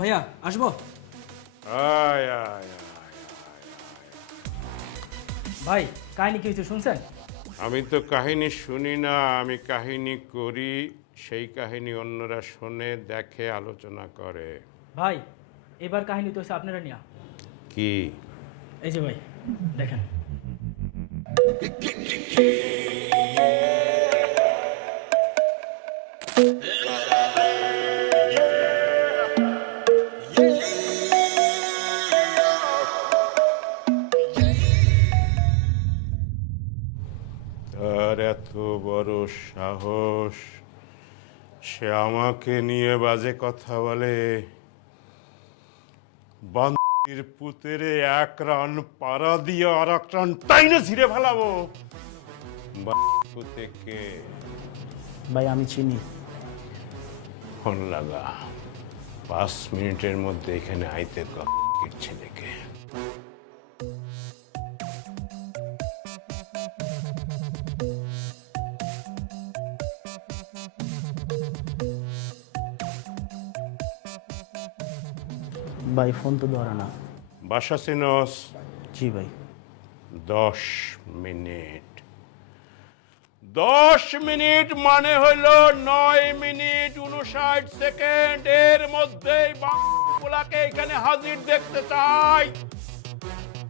ভাইয়া আসবো? আয় আয় আয় ভাই কাহিনী কি হয়েছে শুনছেন? আমি তো কাহিনী শুনি না, আমি কাহিনী করি। সেই কাহিনী অন্যরা শোনে, দেখে, আলোচনা করে। ভাই এবার কাহিনী তো হচ্ছে আপনারা নিয়া। কি? এই যে ভাই দেখেন। তার এত বড় সাহস, সে আমাকে নিয়ে বাজে কথা বলে। বান্দির পুতেরে এক রান পাড়া দিয়ে আর এক রান টাইনে ছিঁড়ে ফেলাবো। পুতে কে? ভাই আমি চিনি। ফোন লাগা, 5 মিনিটের মধ্যে এখানে আইতে ছেলেকে। ভাই ফোন তো ধরে না। বাসা চিনস? জি ভাই। 10 মিনিট। 10 মিনিট মানে হলো 9 মিনিট 59 সেকেন্ড। এর মধ্যেই বাংলাকে এখানে হাজির দেখতে চাই।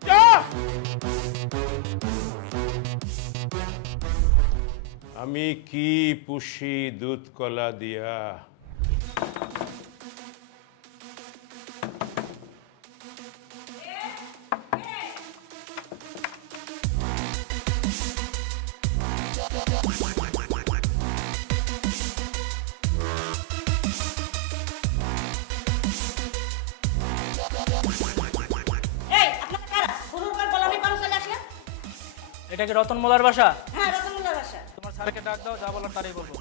যা! আমি কি পুষি দুধ কলা দিয়া? এটা কি রতন মোলার বাসা? হ্যাঁ, রতনমোল্লার বাসা। তোমার স্যারকে ডাক দাও, যা বলার তারই বলবো।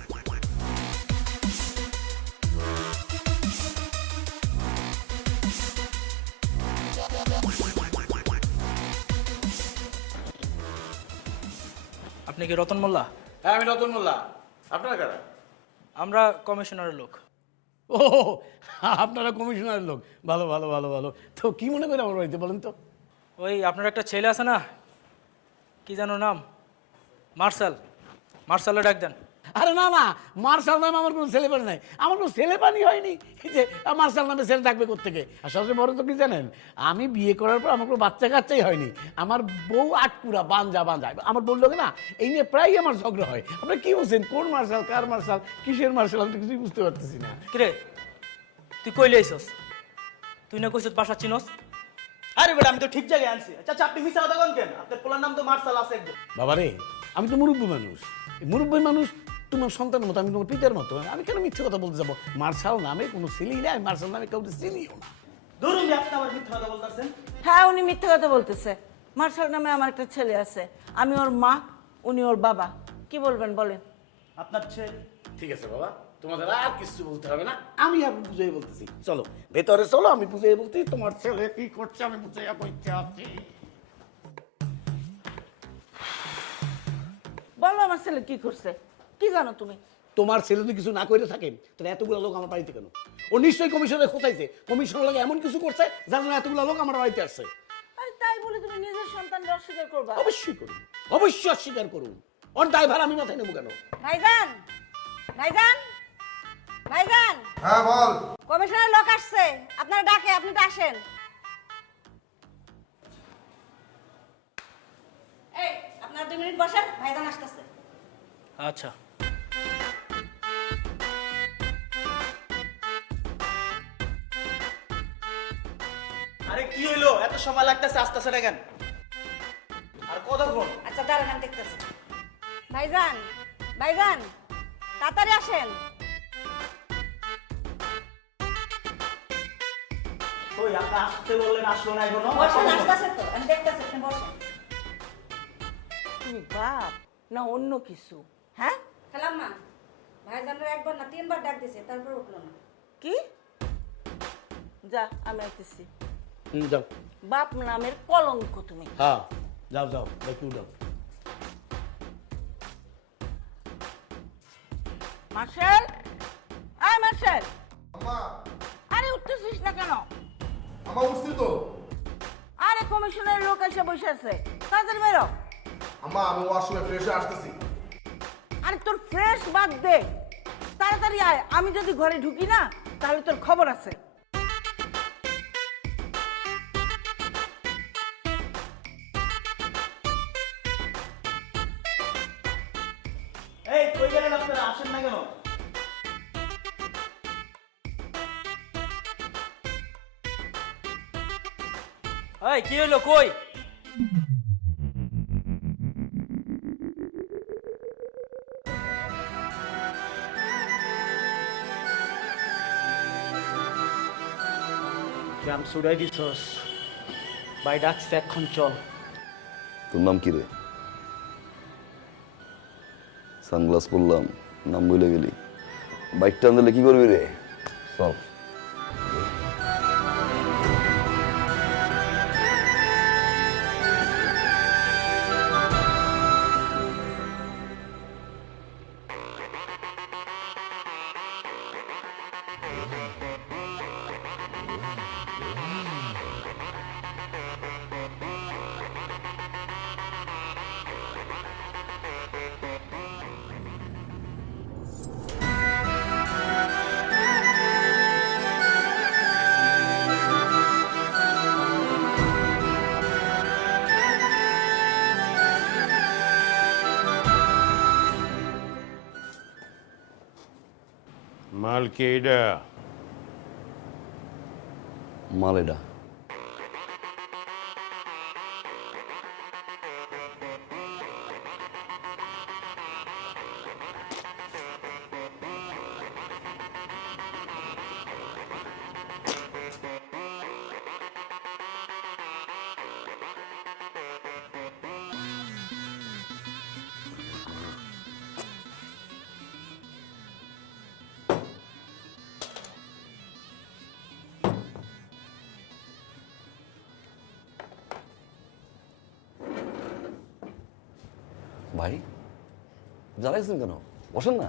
আপনি কি রতন মোল্লা? হ্যাঁ, আমি রতন মোল্লা। আপনারা কারা? আমরা কমিশনারের লোক। ও, আপনারা কমিশনারের লোক। ভালো ভালো ভালো ভালো। তো কি মনে করে আমার বাড়িতে বলেন তো? ওই আপনার একটা ছেলে আছে না, কি জানো নাম? মার্শাল। মার্শালে ডাক দেন। আরে না না, মার্শাল নামে আমার কোনো ছেলেপানি নাই। আমার কোনো ছেলেপানি হয়নি যে মার্শাল নামে ছেলে থাকবে কোত্থেকে। আর সবচেয়ে বড় তো কি জানেন, আমি বিয়ে করার পর আমার কোনো বাচ্চা কাচ্চাই হয়নি। আমার বউ আটকুরা বাঞ্জা বাঞ্জা। আমার বললো না, এই নিয়ে প্রায়ই আমার ঝগড়া হয়। আপনারা কি বলছেন, কোন মার্শাল, কার মার্শাল, কিসের মার্শাল, আমি তো কিছুই বুঝতে পারতেছি না। কিরে তুই কইলে আইছস? তুই না কইছস বাসা চিনস? আরে বেটা, আমি তো ঠিক জায়গায় আনছি। আচ্ছা, আপনি মিছা কথা কোন কেন? আপনার পোলার নাম তো মার্শাল আছে একদম। বাবারে, আমি তো মুরব্বী মানুষ। মুরব্বী মানুষ তোমার সন্তানের মতো, আমি তোমার পিতার মতো। আমি কেন মিথ্যে কথা বলতে যাবো? মার্শাল নামে কোনো ছেলেই নাই, মার্শাল নামে কাউকে চিনিও না। ধরুন যে আপনি আমার মিথ্যা কথা বলতেছেন। হ্যাঁ, উনি মিথ্যা কথা বলতেছে। মার্শাল নামে আমার একটা ছেলে আছে। আমি ওর মা, উনি ওর বাবা। কি বলবেন বলেন? আপনার ছেলে? ঠিক আছে বাবা, তোমাদের আর কিছু বলতে হবে না, আমি আর বুঝাই বলতেছি। চলো ভেতরে চলো, আমি বুঝাই বলতেছি তোমার ছেলে কি করছে আমি বুঝাইয়া বলতে আছি। বলো আমার ছেলে কি করছে, কি জানো তুমি? তোমার ছেলে যদি কিছু না করে থাকে তাহলে এতগুলো লোক আমার বাড়িতে কেন? ও নিশ্চয়ই কমিশনে খোঁচাইছে, কমিশনের লোক এমন কিছু করছে যার জন্য এতগুলো লোক আমার বাড়িতে আসছে। আরে তাই বলে তুমি নিজের সন্তানকে অস্বীকার করবা? অবশ্যই করুন, অবশ্যই অস্বীকার করুন। ওর দায়ভার আমি মাথায় নেবো কেন? ভাইজান, ভাইজান, ভাইজান। হ্যাঁ বল। কমিশনের লোক আসছে, আপনারা ডাকে, আপনি তো আসেন। এই, আপনারা 2 মিনিট বসেন, ভাইজান আসতেছে। আচ্ছা। আরে কি হইলো, এত সময় লাগতেছে, আসতেছে না কেন? আর কতক্ষণ? আচ্ছা দাঁড়ান, আমি দেখতেছি। ভাইজান, ভাইজান, তাড়াতাড়ি আসেন। ওই আপনি আসতে বললেন, আসলো না এখনো? বসেন, আসতেছে তো, আমি দেখতেছি, আপনি বসেন। তুমি বাপ না অন্য কিছু? হ্যাঁ খালাম্মা, ভাইজানরা একবার না 3বার ডাক দিছে, তারপর উঠলো না। কি? যা, আমি আইতেছি। যাও। বাপ নামের কলঙ্ক তুমি। হ্যাঁ, যাও যাও, একটু যাও। মার্শাল, আয় মার্শাল। আম্মা আরে উঠতেছিস না কেন? আব্বা উঠছি তো। আরে কমিশনের লোক এসে বসে আছে, তাড়াতাড়ি বেরো। আম্মা আমি ওয়াশরুমে ফ্রেশ হয়ে আসতেছি। আরে তোর ফ্রেশ বাদ দে, তাড়াতাড়ি আয়। আমি যদি ঘরে ঢুকি না তাহলে তোর খবর আছে। এই কই গেলেন আপনারা, আসেন না কেন? এই কি হইলো, কই? গ্রাম সুড়াই দিছস, বাই ডাকছে এখন চল। তোর নাম কি রে? সানগ্লাস পরলাম, নাম বলে গেলি। বাইকটা আনলে কি করবি রে? চল। মাল কে এটা? মাল এটা। ভাই জ্বালাইছেন কেন? বসেন না,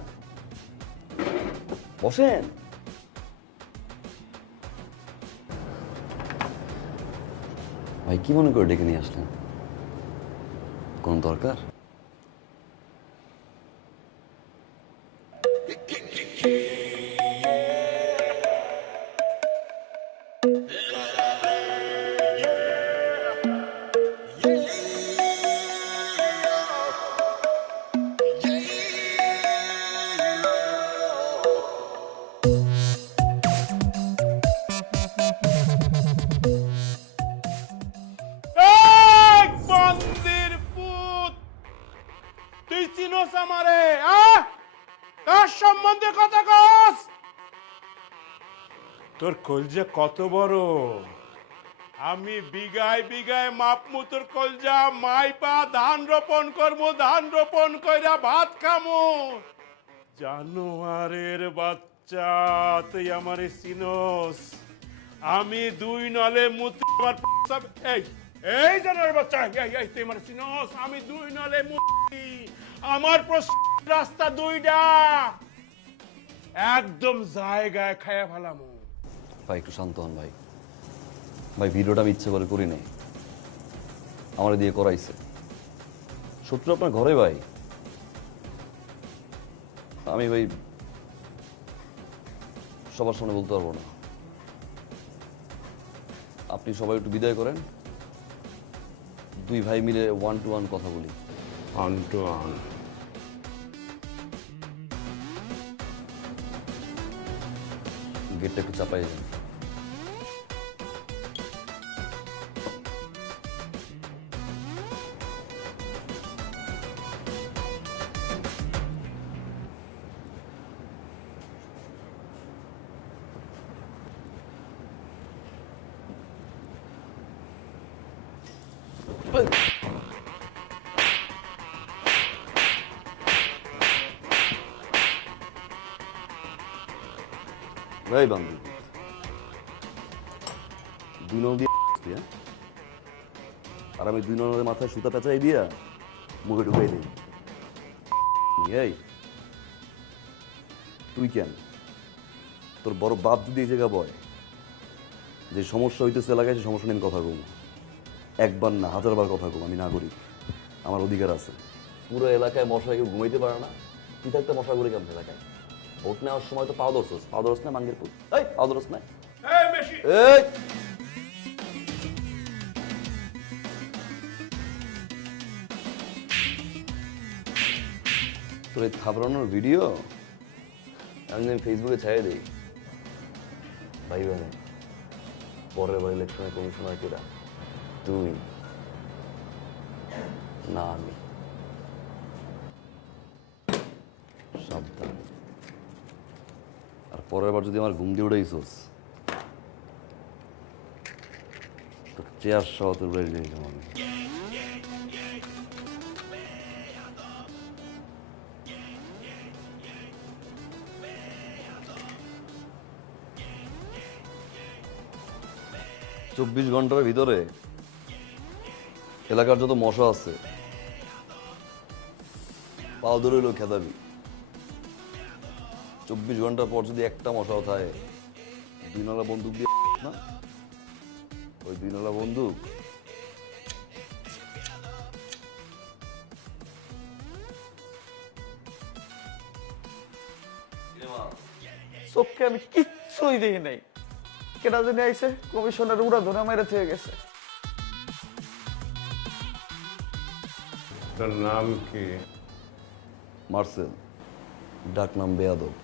বসেন। ভাই কি মনে করে ডেকে নিয়ে আসলেন? কোন দরকার? এই বন্দির পুত, তুই চিনোস আমারে? কার সম্বন্ধে কথা কস? তোর কলজা কত বড়! আমি বিঘায় বিঘায় মাপমু তোর কলজা, মাইপা ধান রোপণ করবো, ধান রোপণ কইরা ভাত খামু। জানোয়ারের বাচ্চা, তুই আমারে চিনোস? আমি দুই নলে মুতি আমার প্রস্রাব, এই জানোয়ারের বাচ্চা, এই তুই আমারে চিনোস? আমি দুই নলে মুতি, আমার প্রস্রাব রাস্তা দুইটা, একদম জায়গায় খায়া ফেলামু। ভাই একটু শান্ত হন ভাই। ভাই ভিডিওটা আমি ইচ্ছে করে করি নাই, আমার দিয়ে করাইছে। শত্রু আপনার ঘরে ভাই। আমি ভাই সবার সামনে বলতে পারবো না। আপনি সবাই একটু বিদায় করেন, দুই ভাই মিলে 1-to-1 কথা বলি। অন গেটটা একটু চাপাই যান। ভাই বান্ধব, দুই নল দিয়ে হ্যাঁ, আর আমি দুই নলের মাথায় সুতা পেঁচাই দিয়া মুখে ঢুকাই দিই। এই তুই কেন? তোর বড় বাপ যদি এই জায়গা বয়, যে সমস্যা হইতেছে এলাকায় সেই সমস্যা নিয়ে আমি কথা কমু, একবার না 1000বার কথা কম। আমি নাগরিক, আমার অধিকার আছে। পুরো এলাকায় মশা কেউ ঘুমাইতে পারে না, তুই থাকতে মশা করে কেমন এলাকায়? ভোট নেওয়ার সময় তো পাও ধরস না মাঙ্গের পুর, এই পাও ধরস না, এই বেশি এই তোর এই থাবড়ানোর ভিডিও আমি ফেসবুকে ছাড়িয়ে দিই ভাই ভাই। পরের বার ইলেকশনে কমিশনার কেরা? তুই না আমি। সাবধান। আর পরের বার যদি আমার ঘুম দিয়ে উঠাইছোস তো চেয়ার সহ তোর বাড়ি নিয়ে যাবো আমি। চব্বিশ ঘন্টার ভিতরে এলাকার যত মশা আছে পাও ধরে হইলেও খেদাবি। 24 ঘন্টার পর যদি একটা মশাও থাকে, 2 নলা বন্দুক দিয়ে না, ওই 2 নলা বন্দুক চোখে আমি কিচ্ছুই দেখি নাই, কেটা জানি আইছে কমিশনার উড়া ধরে মাইরা থেকে গেছে। তোর নাম কি? মার্সেল, ডাক নাম বেয়াদব।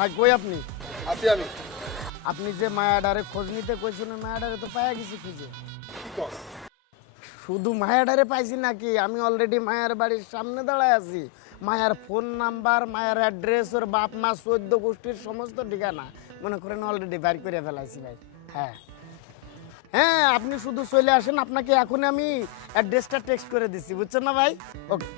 ভাই কই আপনি? আছি আমি। আপনি যে মায়াডারে খোঁজ নিতে কইছেন, মায়াডারে তো পাইয়া গেছি খুঁজে। কি কস? শুধু মায়াডারে পাইছি নাকি, আমি অলরেডি মায়ার বাড়ির সামনে দাঁড়ায় আছি। মায়ার ফোন নাম্বার, মায়ার অ্যাড্রেস, ওর বাপ মা 14 গোষ্ঠীর সমস্ত ঠিকানা মনে করেন অলরেডি বাইর করে ফেলাইছি ভাই। হ্যাঁ হ্যাঁ, আপনি শুধু চলে আসেন, আপনাকে এখন আমি অ্যাড্রেসটা টেক্সট করে দিচ্ছি, বুঝছেন না ভাই? ওকে।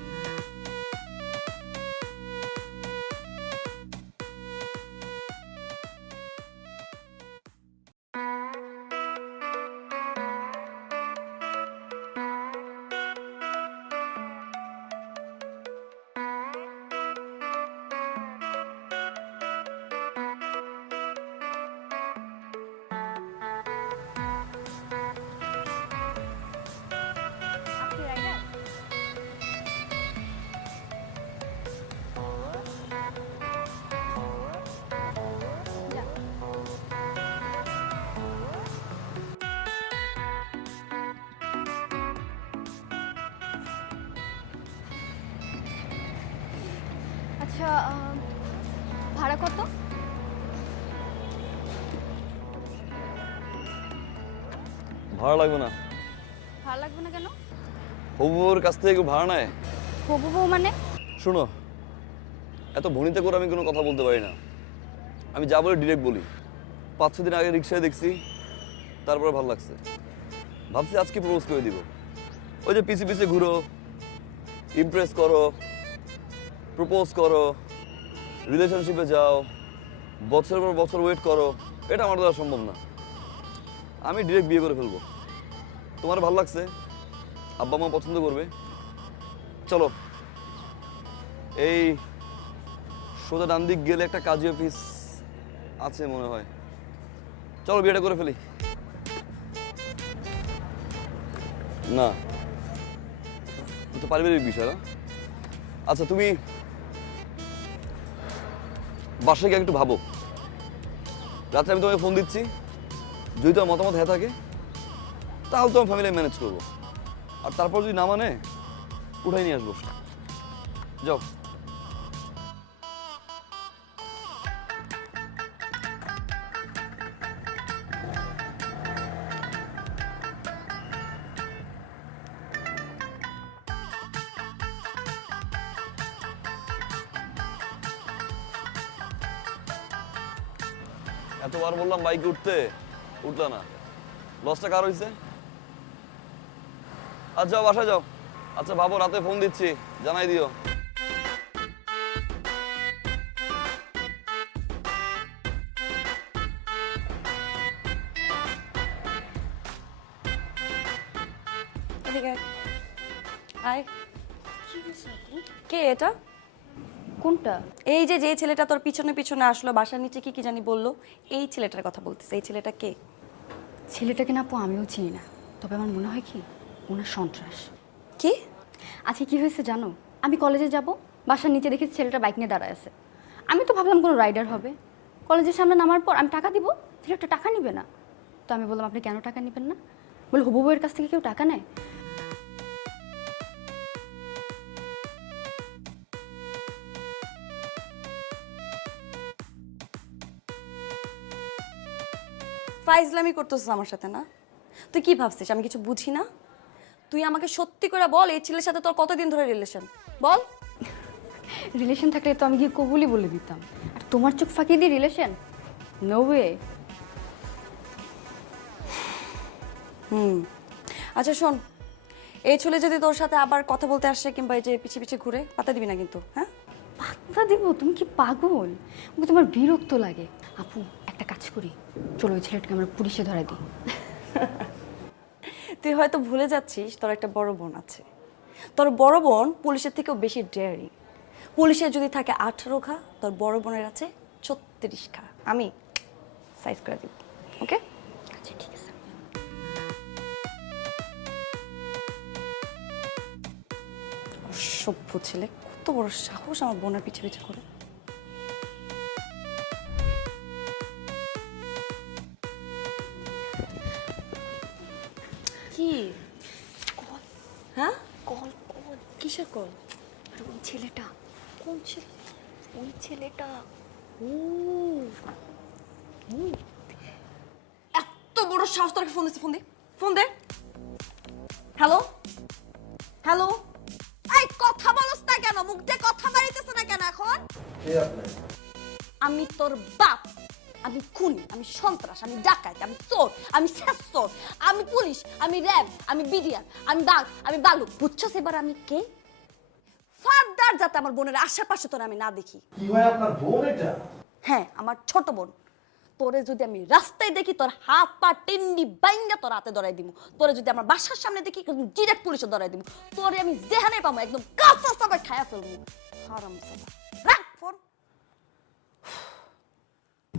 আচ্ছা, ভাড়া কত? ভাড়া লাগবে না। ভাড়া লাগবে না কেন? হবুর কাছ থেকে কেউ ভাড়া নেয়? হবু বউ মানে? শোনো, এত ভনিতে করে আমি কোনো কথা বলতে পারি না। আমি যা বলি ডিরেক্ট বলি। 5-6 দিন আগে রিক্সায় দেখছি, তারপরে ভালো লাগছে, ভাবছি আজকে প্রপোজ করে দিব। ওই যে পিছে পিছে ঘুরো, ইমপ্রেস করো, প্রপোজ করো, রিলেশনশিপে যাও, বছরের পর বছর ওয়েট করো, এটা আমার দ্বারা সম্ভব না। আমি ডিরেক্ট বিয়ে করে ফেলবো। তোমার ভালো লাগছে, আব্বা মা পছন্দ করবে, চলো। এই সোজা ডান দিক গেলে একটা কাজী অফিস আছে মনে হয়, চলো বিয়েটা করে ফেলি। না, তো পারিবারিক বিষয় না। আচ্ছা, তুমি বাসায় গিয়ে একটু ভাবো, রাত্রে আমি তোমাকে ফোন দিচ্ছি, যদি তোমার মতামত হয়ে থাকে তাহলে তোমার ফ্যামিলি ম্যানেজ করবো, আর তারপর যদি না মানে উঠাই নিয়ে আসবো। যাও। এতবার বললাম বাইকে উঠতে, উঠলা না। লসটা কার হয়েছে? আচ্ছা বাসায় যাও। আচ্ছা ভাবো, রাতে ফোন দিচ্ছি, জানাই দিও। এদিকে আয়। কে এটা? কোনটা? এই যে ছেলেটা তোর পিছনে পিছনে আসলো, বাসার নিচে কি কি জানি বললো, এই ছেলেটার কথা বলতেছে। এই ছেলেটা কে? ছেলেটাকে না আপু আমিও চিনি না, তবে আমার মনে হয় কি ওনার সন্ত্রাস। কি? আজকে কি হয়েছে জানো? আমি কলেজে যাব, বাসার নিচে দেখি ছেলেটা বাইক নিয়ে দাঁড়ায় আছে। আমি তো ভাবলাম কোনো রাইডার হবে। কলেজের সামনে নামার পর আমি টাকা দিব, ছেলেটা টাকা নিবে না। তো আমি বললাম আপনি কেন টাকা নেবেন না? বলে হবু বউয়ের কাছ থেকে কেউ টাকা নেয়? ফাইজলামি করতেছিস আমার সাথে না? তুই কি ভাবছিস আমি কিছু বুঝি না? তুই আমাকে সত্যি করে বল, এই ছেলের সাথে তোর কতদিন ধরে রিলেশন? বল। রিলেশন থাকলে তো আমি গিয়ে কবুলই বলে দিতাম। আর তোমার চোখ ফাঁকি দিয়ে রিলেশন? No way. আচ্ছা শোন, এই ছেলে যদি তোর সাথে আবার কথা বলতে আসে কিংবা এই যে পিছে পিছে ঘুরে, পাতা দিবি না কিন্তু, হ্যাঁ? পাত্তা দিব? তুমি কি পাগল? ওকে তোমার বিরক্ত লাগে। আপু একটা কাজ করি, চলো ওই ছেলেটাকে আমরা পুলিশে ধরে দিই। তুই হয়তো ভুলে যাচ্ছিস তোর একটা বড় বোন আছে। তোর বড় বোন পুলিশের থেকেও বেশি ডেয়ারিং। পুলিশের যদি থাকে 18 খা, তোর বড় বোনের আছে 36 খা। আমি সাইজ করে দিব, ওকে? আচ্ছা ঠিক আছে। অসভ্য ছেলে, কত বড় সাহস আমার বোনের পিছে পিছে করে। কি? হ্যাঁ? Call call. কিসের কল? আর ওই ছেলেটা। কোন ছেলে? ওই ছেলেটা। এত বড় সাহস তোর! ফোন দিচ্ছে, ফোন দে, ফোন দে। হ্যালো হ্যালো, এই কথা বলছ না কেন? মুখ দিয়ে কথা বাড়িতেছে না কেন এখন? আমি তোর বাপ, আমি খুনি, আমি সন্ত্রাস, আমি ডাকাত, আমি চোর, আমি শেষচোর, আমি পুলিশ, আমি র্যাব, আমি বিডিআর, আমি বাঘ, আমি বালু। বুঝছস এবার আমি কে? ফার্দার যাতে আমার বোনের আশেপাশে তোর আমি না দেখি। কি হয় আপনার বোন এটা? হ্যাঁ, আমার ছোট বোন। তোরে যদি আমি রাস্তায় দেখি, তোর হাত পা টিন্ডি বাইঙ্গা তোর হাতে ধরাই দিব। তোরে যদি আমার বাসার সামনে দেখি, ডিরেক্ট পুলিশে ধরাই দিব। তোরে আমি যেখানে পাবো একদম কাঁচা চাপা খায়া ফেলবো। হারামজাদা। রাখ ফোন।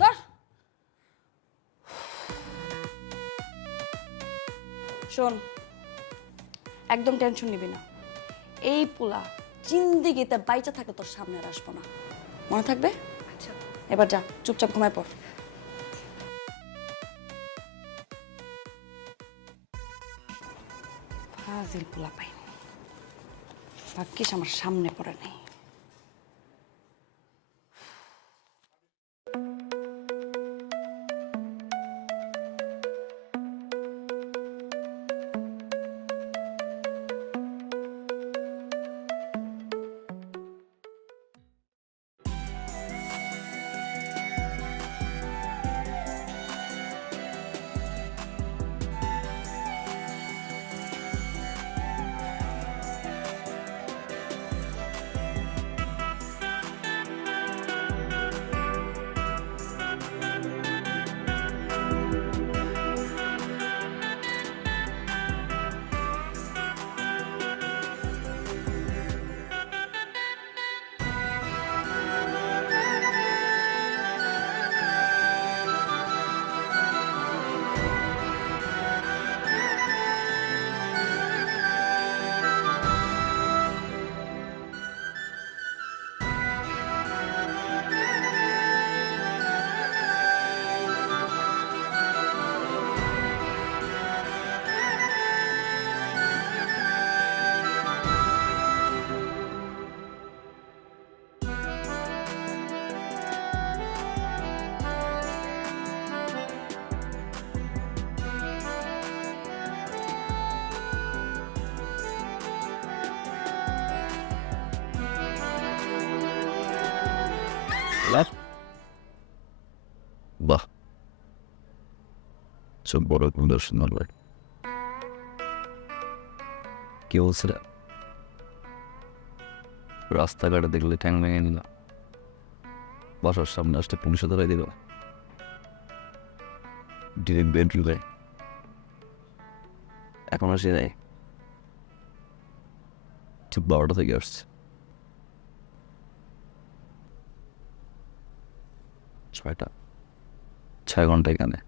ধর। শোন, একদম টেনশন নিবি না। এই পোলা জিন্দিগিতে বাইচা থাকে তোর সামনে আর আসবো না, মনে থাকবে? আচ্ছা এবার যা, চুপচাপ ঘুমায় পড়। ফাজিল পোলা পাই, ভাগ্যিস আমার সামনে পড়ে নেই। বাহ, সব বড় সুন্দর সুন্দর। কি বলছে রে? রাস্তাঘাটে দেখলে ঠ্যাং ভেঙে নিল, বাসার সামনে আসতে পুলিশে ধরাই দিল, ডিরেক্ট বেডরুমে। এখন আসে নাই, ঠিক 12টা থেকে আসছে। 6টা, 6 ঘন্টা এখানে,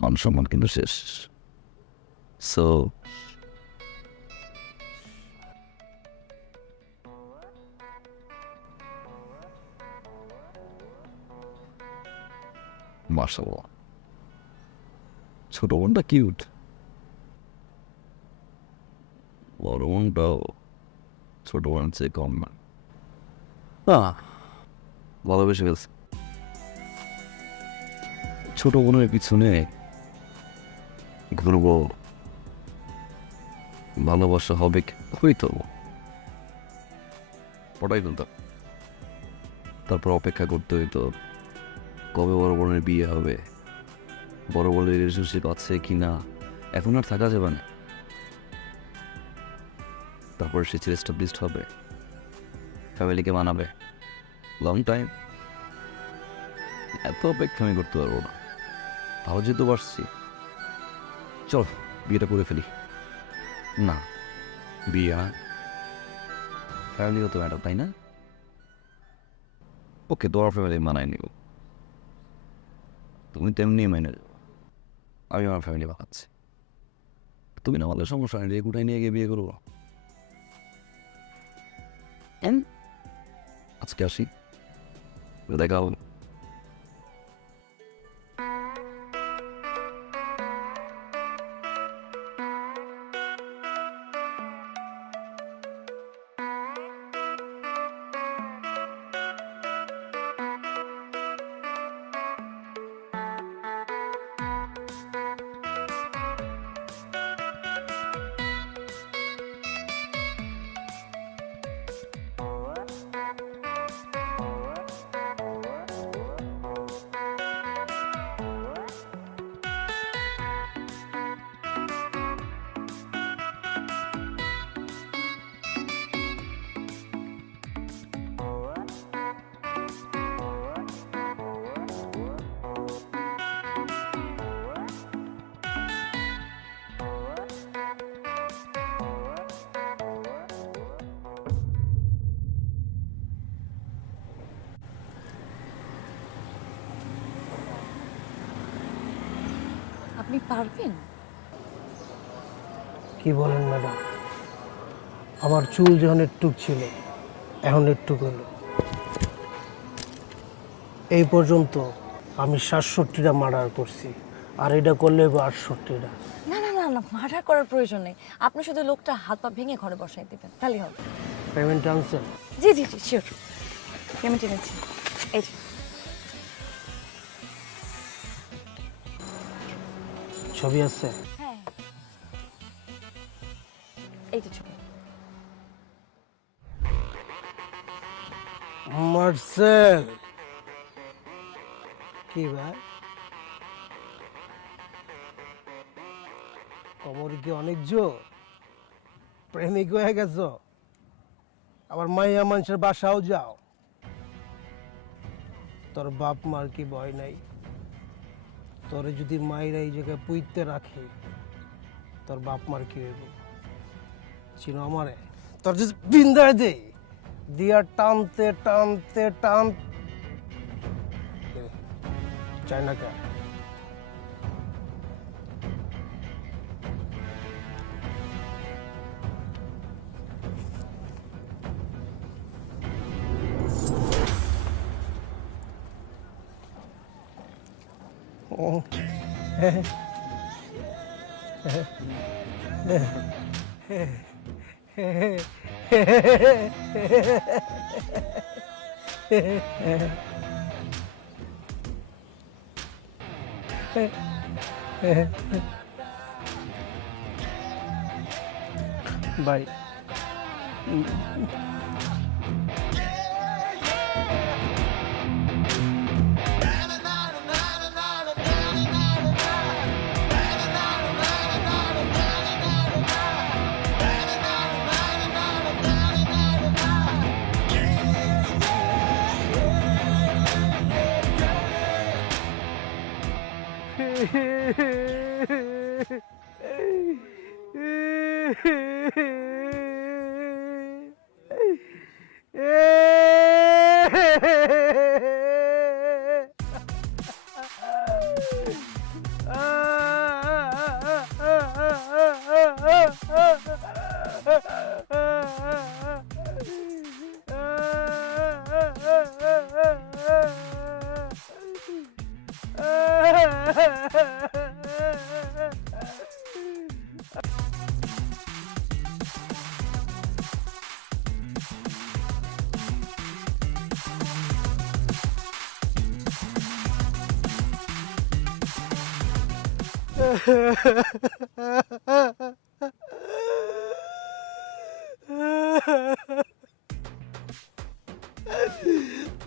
মান সম্মান কিন্তু শেষ। সো মাশাআল্লাহ, ছোট বোনটা কিউট, বড় বোনটাও ছোট বোনের চেয়ে কম না। ভালোবেসে ফেলছে। ছোট বোনের পিছনে ঘুরবো, ভালোবাসা হবে হইতো, পটাই ফেলতাম। তারপর অপেক্ষা করতে হইতো কবে বড় বোনের বিয়ে হবে, বড় বোনের রিলেশনশিপ আছে কি না, এখন আর থাকা যাবে না। তারপর সে ছেলে এস্টাবলিশড হবে, ফ্যামিলিকে মানাবে, লং টাইম। এত অপেক্ষা আমি করতে পারবো না। তাও যেহেতু পারছি, চল বিয়েটা করে ফেলি। না, বিয়ে ফ্যামিলিও তো ম্যাটার, তাই না? ওকে, তোমার ফ্যামিলি মানায় নিব, তুমি তেমনি মেনে যাও, আমি আমার ফ্যামিলি বানাচ্ছি। তুমি না আমাদের সমস্যা নেই, কোথায় নিয়ে গিয়ে বিয়ে করবো। আজকে আসি, দেখা হবে। আপনি পারবেন? কি বলেন ম্যাডাম, আমার চুল যখন একটু ছিল, এখন একটু হলো। এই পর্যন্ত আমি 67টা মার্ডার করছি, আর এটা করলে 68টা। না না না না, মার্ডার করার প্রয়োজন নেই। আপনি শুধু লোকটা হাত পা ভেঙে ঘরে বসাই দিবেন, তাহলেই হবে। পেমেন্ট আনছেন? জি জি জি, শিওর, পেমেন্ট এনেছি। এই যে ছবি আছে? হ্যাঁ, এই যে ছবি। মার্সেল, কি ভাই কোমর কি অনেক জোর? প্রেমিক হয়ে গেছ? আবার মাইয়া মানুষের বাসাও যাও? তোর বাপ মার কি ভয় নাই? তোরে যদি মায়েরা এই জায়গায় পুইতে রাখে, তোর বাপ মার কি হইব? চিনো আমারে? তোর যদি বিন্দায় দে দিয়া টানতে টানতে টান চায় না কে? বাই।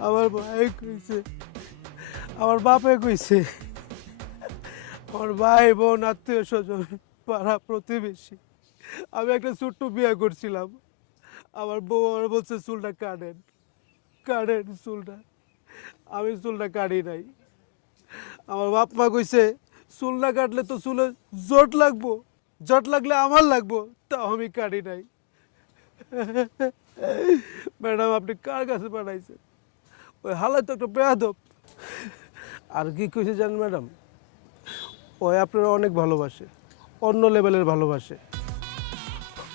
আমার ভাই কইছে, আমার বাপে কইছে, আমার ভাই বোন আত্মীয় স্বজন পাড়া প্রতিবেশী, আমি একটা ছোট্ট বিয়ে করছিলাম। আমার বউ আমার বলছে চুলটা কাটেন, কাটেন চুলটা। আমি চুলটা কাটি নাই। আমার বাপ মা কইছে চুল না কাটলে তো চুলে জট লাগবো, জট লাগলে আমার লাগবো, তাও আমি কাটি নাই। ম্যাডাম আপনি কার কাছে পাঠাইছেন? ওই হালাই তো একটা বেয়াদব। আর কি কইছে জানেন ম্যাডাম, ওই আপনারা অনেক ভালোবাসে, অন্য লেভেলের ভালোবাসে।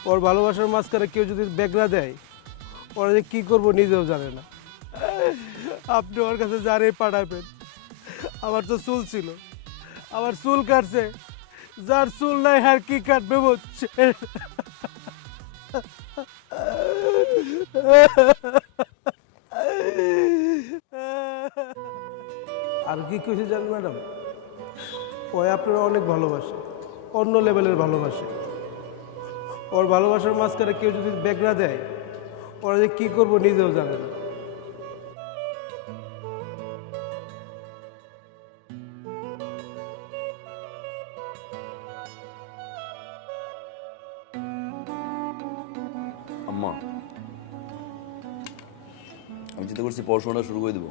ওর ভালোবাসার মাঝখানে কেউ যদি বেগরা দেয়, ওরা যে কী করবো নিজেও জানে না। আপনি ওর কাছে যারে পাঠাবেন। আমার তো চুল ছিল, আমার চুল কাটছে, যার চুল নাই আর কি কাটবে বলছে। আর কি কইছে জানেন ম্যাডাম, ওই আপনারা অনেক ভালোবাসে, অন্য লেভেলের ভালোবাসে। ওর ভালোবাসার মাঝখানে কেউ যদি বেগরা দেয়, ওরা যে কী করবো নিজেও জানে না। আম্মা, আমি চিন্তা করছি পড়াশোনাটা শুরু করে দেবো,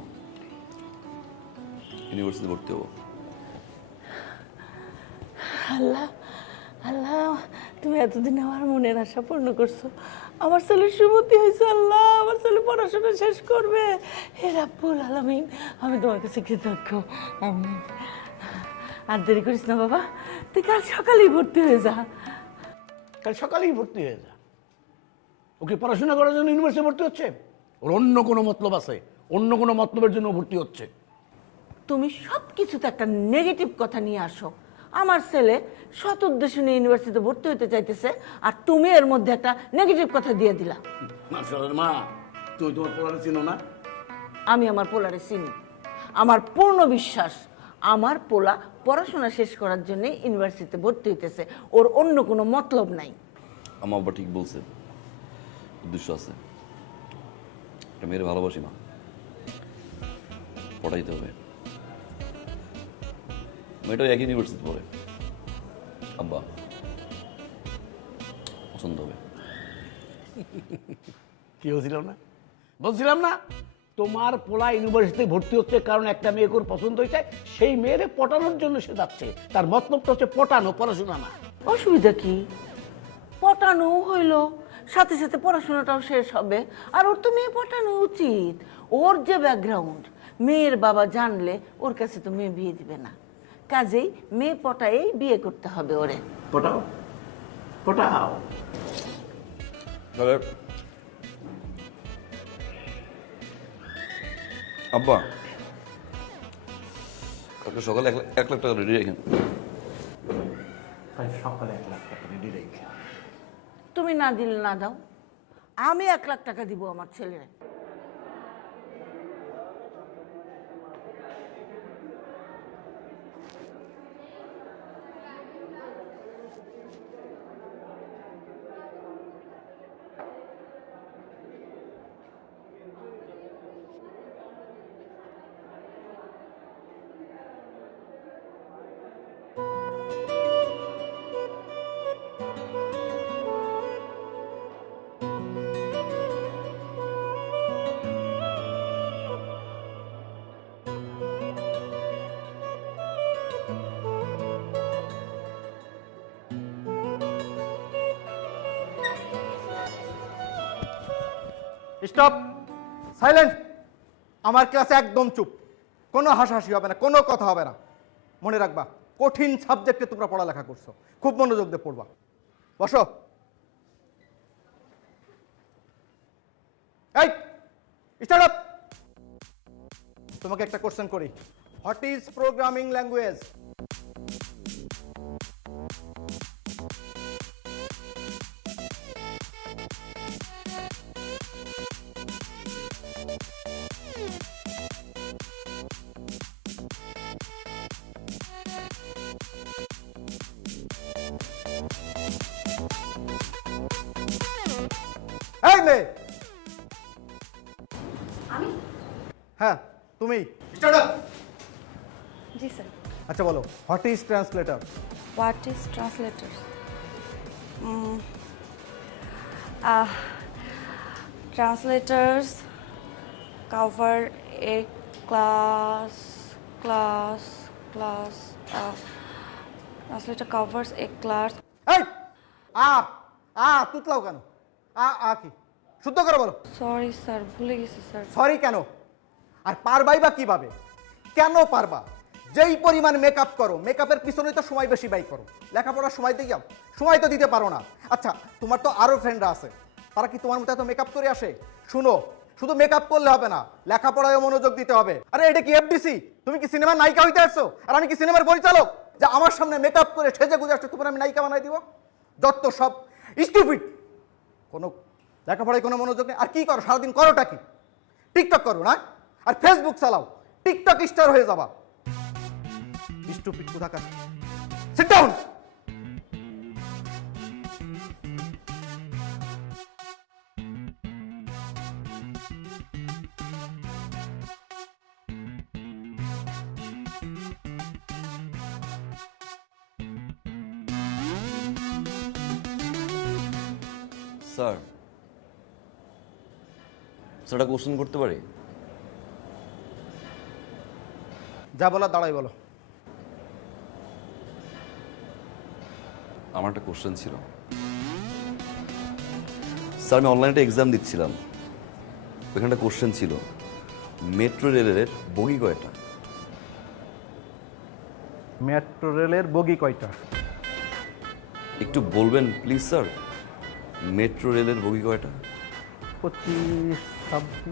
ইউনিভার্সিটি ভর্তি হবো। আল্লাহ আল্লাহ, তুমি এতদিন আমার মনের আশা পূর্ণ করছো। আমার ছেলের সুমতি হয়েছে। আল্লাহ, আমার ছেলে পড়াশোনা শেষ করবে। হে রাব্বুল আলামিন, আমি তোমার কাছে কৃতজ্ঞ। আমিন। আর দেরি করিস না বাবা, তুই কাল সকালেই ভর্তি হয়ে যা। কাল সকালেই ভর্তি হয়ে যা। ওকে পড়াশোনা করার জন্য ইউনিভার্সিটি ভর্তি হচ্ছে? ওর অন্য কোনো মতলব আছে, অন্য কোনো মতলবের জন্য ভর্তি হচ্ছে। তুমি সব কিছুতে একটা নেগেটিভ কথা নিয়ে আসো। আমার ছেলে সৎ উদ্দেশ্য নিয়ে ইউনিভার্সিটিতে ভর্তি হতে চাইতেছে, আর তুমি এর মধ্যে একটা নেগেটিভ কথা দিয়ে দিলা। মা, তুই তোমার পোলারে চিনো না? আমি আমার পোলারে চিনি। আমার পূর্ণ বিশ্বাস আমার পোলা পড়াশোনা শেষ করার জন্য ইউনিভার্সিটিতে ভর্তি হইতেছে, ওর অন্য কোনো মতলব নাই। আমার আব্বা ঠিক বলছে, উদ্দেশ্য আছে। একটা মেয়ের ভালোবাসি মা, পড়াইতে হবে। মেয়েটাও এক ইউনিভার্সিটি পড়ে, আব্বা পছন্দ হবে। কি বলছিলাম না, বলছিলাম না তোমার পোলা ইউনিভার্সিটিতে ভর্তি হচ্ছে কারণ একটা মেয়েকে ওর পছন্দ হয়েছে, সেই মেয়েরে পটানোর জন্য সে যাচ্ছে। তার মতলবটা হচ্ছে পটানো, পড়াশোনা না। অসুবিধা কি? পটানো হইলো, সাথে সাথে পড়াশোনাটাও শেষ হবে। আর ওর তো মেয়ে পটানো উচিত। ওর যে ব্যাকগ্রাউন্ড, মেয়ের বাবা জানলে ওর কাছে তো মেয়ে বিয়ে দিবে না। কাজেই মেয়ে পটায়েই বিয়ে করতে হবে ওরে। পটাও, পটাও। আব্বা, কালকে সকালে 1 লাখ টাকা রেডি রেখেন। সকালে 1 লাখ টাকা রেডি রেখে। তুমি না দিলে না দাও, আমি 1 লাখ টাকা দিব আমার ছেলের। Stop, silent. আমার ক্লাসে একদম চুপ, কোনো হাসাহাসি হবে না, কোনো কথা হবে না। মনে রাখবা, কঠিন সাবজেক্টে তোমরা পড়ালেখা করছো, খুব মনোযোগ দিয়ে পড়বা। বসো। এই স্টার্ট আপ। তোমাকে একটা কোশ্চেন করি, হোয়াট ইজ প্রোগ্রামিং ল্যাঙ্গুয়েজ? এই মেয়ে। আমি? হ্যাঁ তুমি। Start up. জি স্যার। আচ্ছা বলো, what is translator? What is translator? Translators cover a translator covers a class. এই তুতলাও কেন? কি শুদ্ধ করে বলো। সরি স্যার, ভুলে গেছি স্যার। সরি কেন? আর পারবাই বা কিভাবে? কেন পারবা? যেই পরিমাণ মেকআপ করো, মেকআপের পিছনে তো সময় বেশি ব্যয় করো, লেখাপড়ার সময় দিয়ে সময় তো দিতে পারো না। আচ্ছা, তোমার তো আরো ফ্রেন্ডরা আছে, তারা কি তোমার মতো এত মেকআপ করে আসে? শুনো, শুধু মেকআপ করলে হবে না, লেখাপড়ায় মনোযোগ দিতে হবে। আরে এটা কি এফডিসি? তুমি কি সিনেমার নায়িকা হইতে আসছো? আর আমি কি সিনেমার পরিচালক যে আমার সামনে মেকআপ করে সেজে গুজে আসছো তোমার আমি নায়িকা বানাই দিব? যত সব স্টুপিড, কোনো লেখাপড়ায় কোনো মনোযোগ নেই। আর কি করো সারাদিন? করোটা কি? টিকটক করো না? আর ফেসবুক চালাও, টিকটক স্টার হয়ে যাবা। স্টুপিড কোথাকার। Sit down. স্যার, স্যারটা কোশ্চেন করতে পারি? যা বলো দাঁড়াই বলো। আমার একটা কোশ্চেন ছিল স্যার। আমি অনলাইনে একটা এক্সাম দিচ্ছিলাম, ওইখানে একটা কোশ্চেন ছিল, মেট্রো রেলের বগি কয়টা? মেট্রো রেলের বগি কয়টা? একটু বলবেন প্লিজ স্যার, মেট্রো রেলের বগি কয়টা? 25, 26,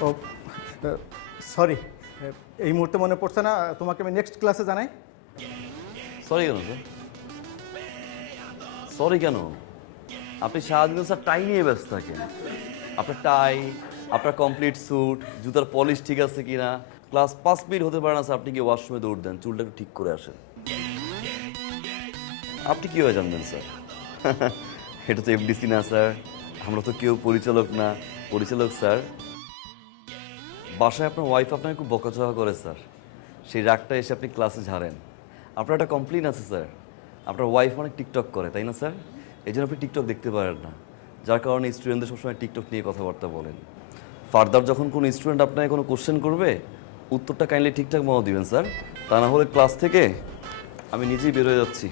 28, সরি এই মুহূর্তে মনে পড়ছে না, তোমাকে আমি নেক্সট ক্লাসে জানাই। সরি কেন স্যার? সরি কেন? আপনি সারাদিন স্যার টাই নিয়ে ব্যস্ত থাকেন। আপনার টাই, আপনার কমপ্লিট স্যুট, জুতার পলিশ ঠিক আছে কিনা, ক্লাস 5 মিনিট হতে পারে না স্যার আপনি গিয়ে ওয়াশরুমে দৌড় দেন, চুলটা একটু ঠিক করে আসেন। আপনি কীভাবে জানবেন স্যার? এটা তো এফডিসি না স্যার, আমরা তো কেউ পরিচালক না। পরিচালক স্যার, বাসায় আপনার ওয়াইফ আপনাকে খুব বকাঝকা করে স্যার, সেই রাগটা এসে আপনি ক্লাসে ঝাড়েন। আপনার একটা কমপ্লেন আছে স্যার, আপনার ওয়াইফ অনেক টিকটক করে, তাই না স্যার? এই জন্য আপনি টিকটক দেখতে পারেন না, যার কারণে স্টুডেন্টদের সবসময় টিকটক নিয়ে কথাবার্তা বলেন। ফার্দার যখন কোনো স্টুডেন্ট আপনাকে কোনো কোশ্চেন করবে, উত্তরটা কাইন্ডলি ঠিকঠাক মতো দিবেন স্যার, তা না হলে ক্লাস থেকে আমি নিজেই বের হয়ে যাচ্ছি।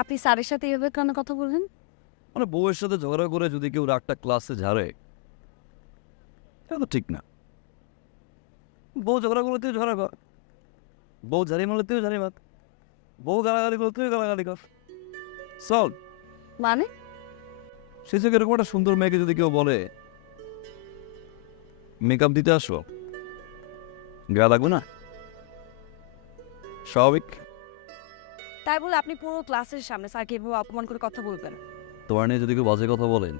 আপনি স্যারের সাথে এভাবে কেন কথা বললেন? মানে বউয়ের সাথে ঝগড়া করে যদি কেউ রাগটা ক্লাসে ঝাড়ে, এটা তো ঠিক না। বউ ঝগড়া করলে তুই ঝগড়া কর, বউ ঝাড়ি মারলে তুই ঝাড়ি মার, বউ গালাগালি করলে তুই গালাগালি কর, সলভ। মানে সে থেকে এরকম একটা সুন্দর মেয়েকে যদি কেউ বলে মেকআপ দিতে আসো, গায়ে লাগবে না? স্বাভাবিক। তাই বলে আপনি পুরো ক্লাসের সামনে স্যারকে এভাবে অপমান করে কথা বলবেন? তোমার নিয়ে যদি কেউ বাজে কথা বলেন,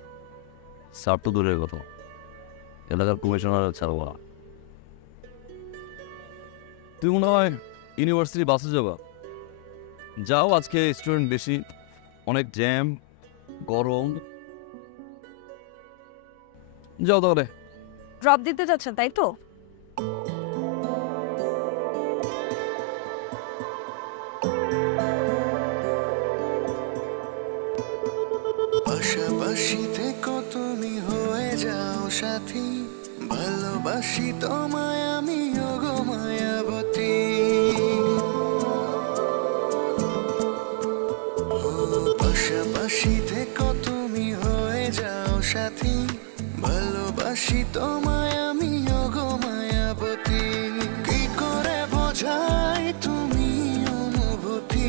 স্যার তো দূরের কথা, এলাকার কমিশনার ছাড়বো না। তুমি মনে হয় ইউনিভার্সিটি বাসে যাবা, যাও, আজকে স্টুডেন্ট বেশি, অনেক জ্যাম, গরম, যাও তাহলে। ড্রপ দিতে যাচ্ছেন তাই তো? সাথী ভালোবাসি তোমায় আমি ওগো মায়াবতী পাশাপাশি থেকো তুমি হয়ে যাও সাথী ভালোবাসি তোমায় আমি ওগো মায়াবতী কি করে বোঝাই তুমি অনুভূতি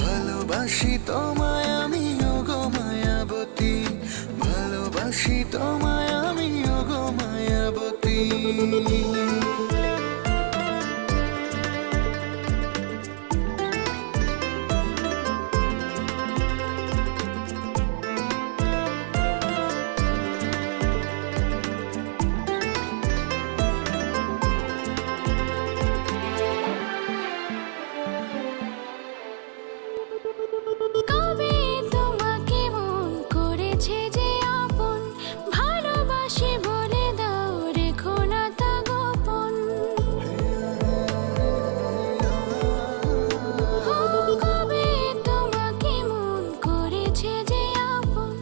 ভালোবাসি তোমায় আমি ওগো মায়াবতী ভালোবাসি তোমায় আমি ওগো মায়াবতী কবে তোমাকে মন করেছে যে আপন ভালোবাসি বলে দাও রেখো না তা গোপন কবে তোমাকে মন করেছে যে আপন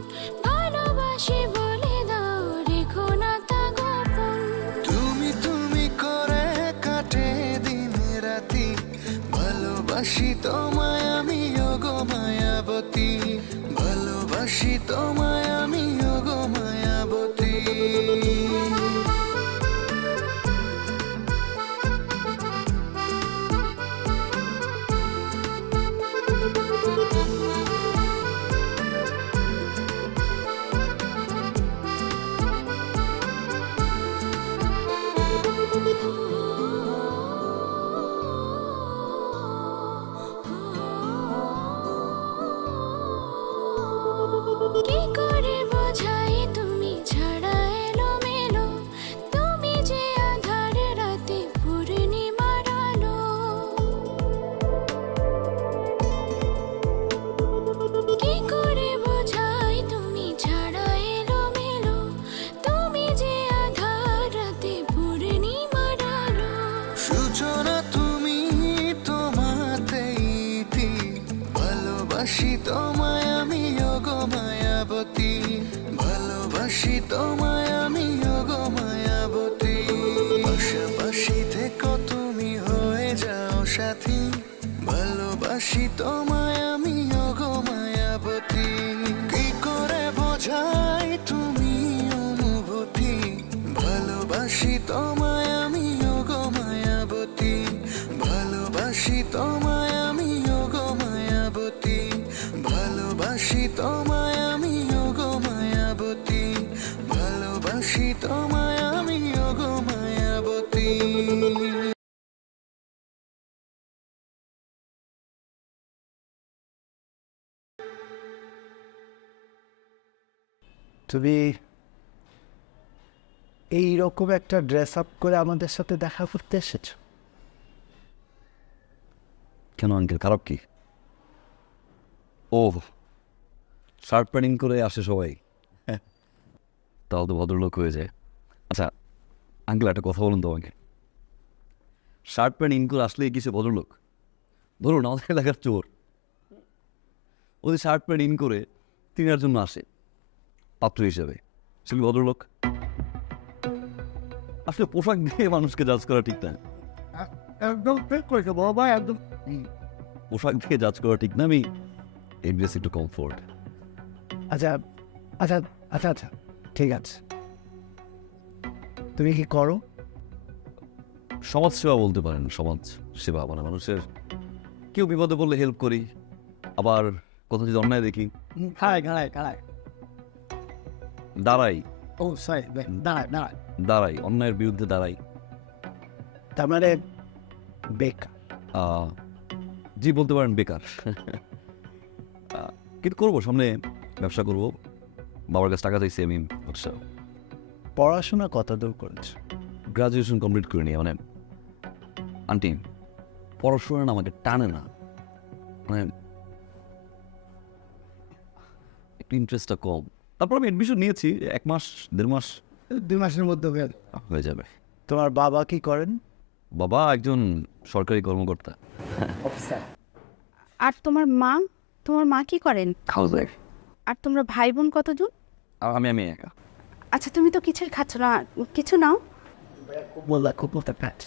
ভালোবাসি বলে দাও রেখো না তা গোপন তুমি তুমি করে কাটে দিন রাতি ভালোবাসি তোমায় আমি ওগো মায়াবতী ভালোবাসি তোমায় আমি ওগো মায়াবতী কি করে বোঝাই তুমি ছাড়া এলোমেলো তুমি যে আঁধার রাতে পূর্ণিমার আলো কি করে বোঝাই তুমি ছাড়া এলোমেলো তুমি যে আঁধার রাতে পূর্ণিমার আলো সূচনা তুমি তোমাতেই ইতি ভালোবাসি তোমায় আমি ওগো মায়াবতী ভালোবাসি তোমায় আমি ওগো মায়াবতী পাশাপাশি থেকো তুমি হয়ে যাও সাথী ভালোবাসি তোমায় আমি ওগো মায়াবতী কি করে বোঝাই তুমি অনুভূতি ভালোবাসি তোমায় আমি ওগো মায়াবতী ভালোবাসি তোমায় আমি ওগো মায়াবতী ভালোবাসি তোমায় আমি ওগো মায়াবতী ভালোবাসি তোমায় আমি ওগো মায়াবতী তুমি এইরকম একটা ড্রেস আপ করে আমাদের সাথে দেখা করতে এসেছো? কেন আঙ্কেল, খারাপ কি? ও, শার্ট প্যান্ট করে আসে সবাই, তাও তো ভদ্রলোক হয়ে যায়। আচ্ছা আঙ্কেল, একটা কথা বলুন তো আমাকে, শার্ট প্যান্ট ইন করে আসলে কিছু ভদ্রলোক? ধরুন আমাদের এলাকার চোর, ওদের শার্ট প্যান্ট ইন করে তিনার জন্য আসে পাত্র হিসেবে, সেগুলি ভদ্রলোক? আসলে পোশাক দিয়ে মানুষকে জাজ করা ঠিক না। একদম ঠিক করেছো বাবা, একদম। পোশাক দিয়ে জাজ করা ঠিক না। আমি এমবিএস একটু কমফোর্ট। আচ্ছা আচ্ছা আচ্ছা আচ্ছা ঠিক আছে, তুমি কি করো? সমাজ সেবা বলতে পারেন। সমাজ সেবা মানে মানুষের কেউ বিপদে পড়লে হেল্প করি, আবার কোথাও যদি অন্যায় দেখি দাঁড়াই। ও সরি, দাঁড়াই, অন্যায়ের বিরুদ্ধে দাঁড়াই। তার মানে বেকার? জি বলতে পারেন বেকার। কিন্তু করবো, সামনে ব্যবসা করবো, বাবার কাছে টাকা চাইছি আমি। ব্যবসা। পড়াশোনা কত দূর করেছো? গ্রাজুয়েশন কমপ্লিট করে নিয়ে। মানে আন্টি, পড়াশোনা না আমাকে টানে না, মানে একটু ইন্টারেস্টটা কম। তারপর আমি অ্যাডমিশন নিয়েছি, 1 মাস 1.5 মাস 2 মাসের মধ্যে হয়ে যাবে। তোমার বাবা কি করেন? বাবা একজন সরকারি কর্মকর্তা, অফিসার। আর তোমার মা কি করেন? House wife. আর তোমরা ভাই বোন কতজন? আমি একা। আচ্ছা তুমি তো কিছুই খাচ্ছ না, কিছু নাও। খুব মতো প্যাচ।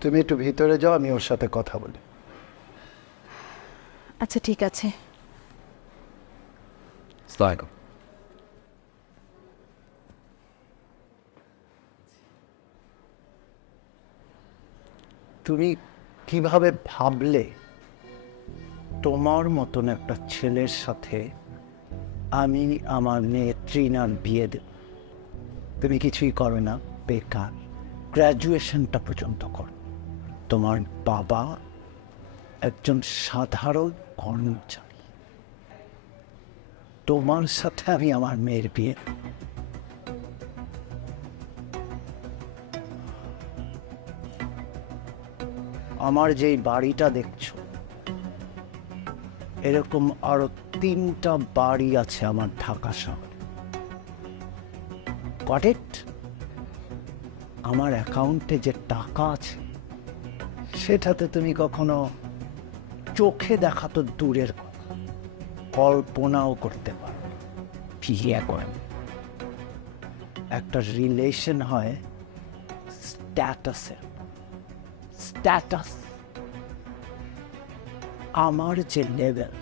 তুমি একটু ভিতরে যাও, আমি ওর সাথে কথা বলি। আচ্ছা ঠিক আছে। তুমি কিভাবে ভাবলে তোমার মতন একটা ছেলের সাথে আমি আমার মেয়ে ট্রিনার বিয়ে দেব? তুমি কিছুই করো না, বেকার। গ্র্যাজুয়েশনটা পর্যন্ত করো। তোমার বাবা একজন সাধারণ কর্মচারী। তোমার সাথে আমি আমার মেয়ের বিয়ে দেব। আমার যেই বাড়িটা দেখছো, এরকম আরো 3টা বাড়ি আছে আমার ঢাকা শহরে। Got it? আমার অ্যাকাউন্টে যে টাকা আছে সেটাতে তুমি কখনো চোখে দেখা তো দূরের কথা, কল্পনাও করতে পারো। বিয়ে করেন, একটা রিলেশন হয় স্ট্যাটাসে। স্ট্যাটাস। আমার যে লেভেল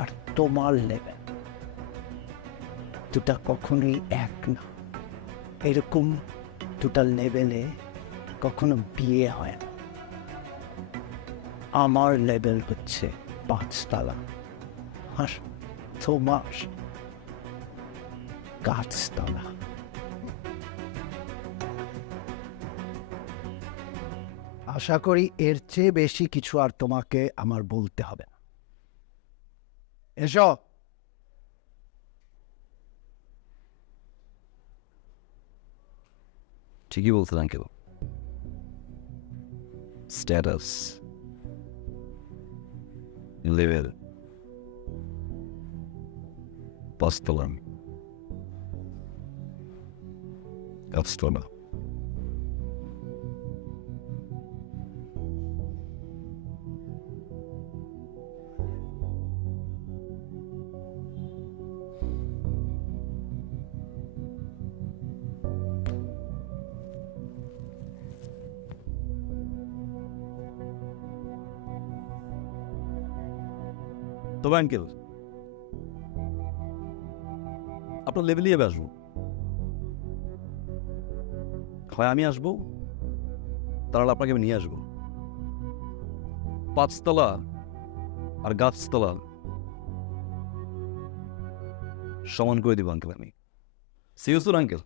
আর তোমার লেভেল দুটা কখনোই এক না। এরকম দুটা লেভেলে কখনো বিয়ে হয় না। আমার লেভেল হচ্ছে 5 তলা, আর তোমার গাছতলা। আশা করি এর চেয়ে বেশি কিছু আর তোমাকে আমার বলতে হবে না। এসো। ঠিকই বলছেন আঙ্কেল। স্ট্যাটাস, লেভেল, 5 তলা, গাছতলা। তবে আঙ্কেল, আপনার লেভেলই এবার আসবো। হয় আমি আসবো, তাহলে আপনাকে আমি নিয়ে আসবো। 5 তলা আর গাছতলা সমান করে দিব আঙ্কেল আমি। See you soon uncle.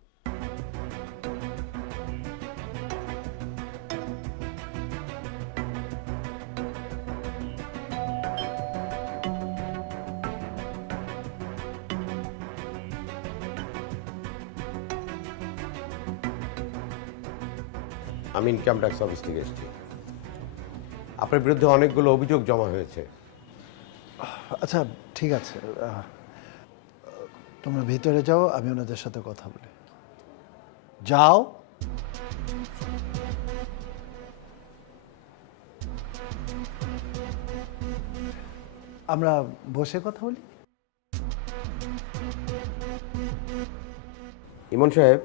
আমি ইনকাম ট্যাক্স অফিস থেকে এসেছি। আপনার বিরুদ্ধে অনেকগুলো অভিযোগ জমা হয়েছে। আচ্ছা ঠিক আছে, তোমরা ভিতরে যাও, আমি ওনাদের সাথে কথা বলি। যাও। আমরা বসে কথা বলি। ইমন সাহেব,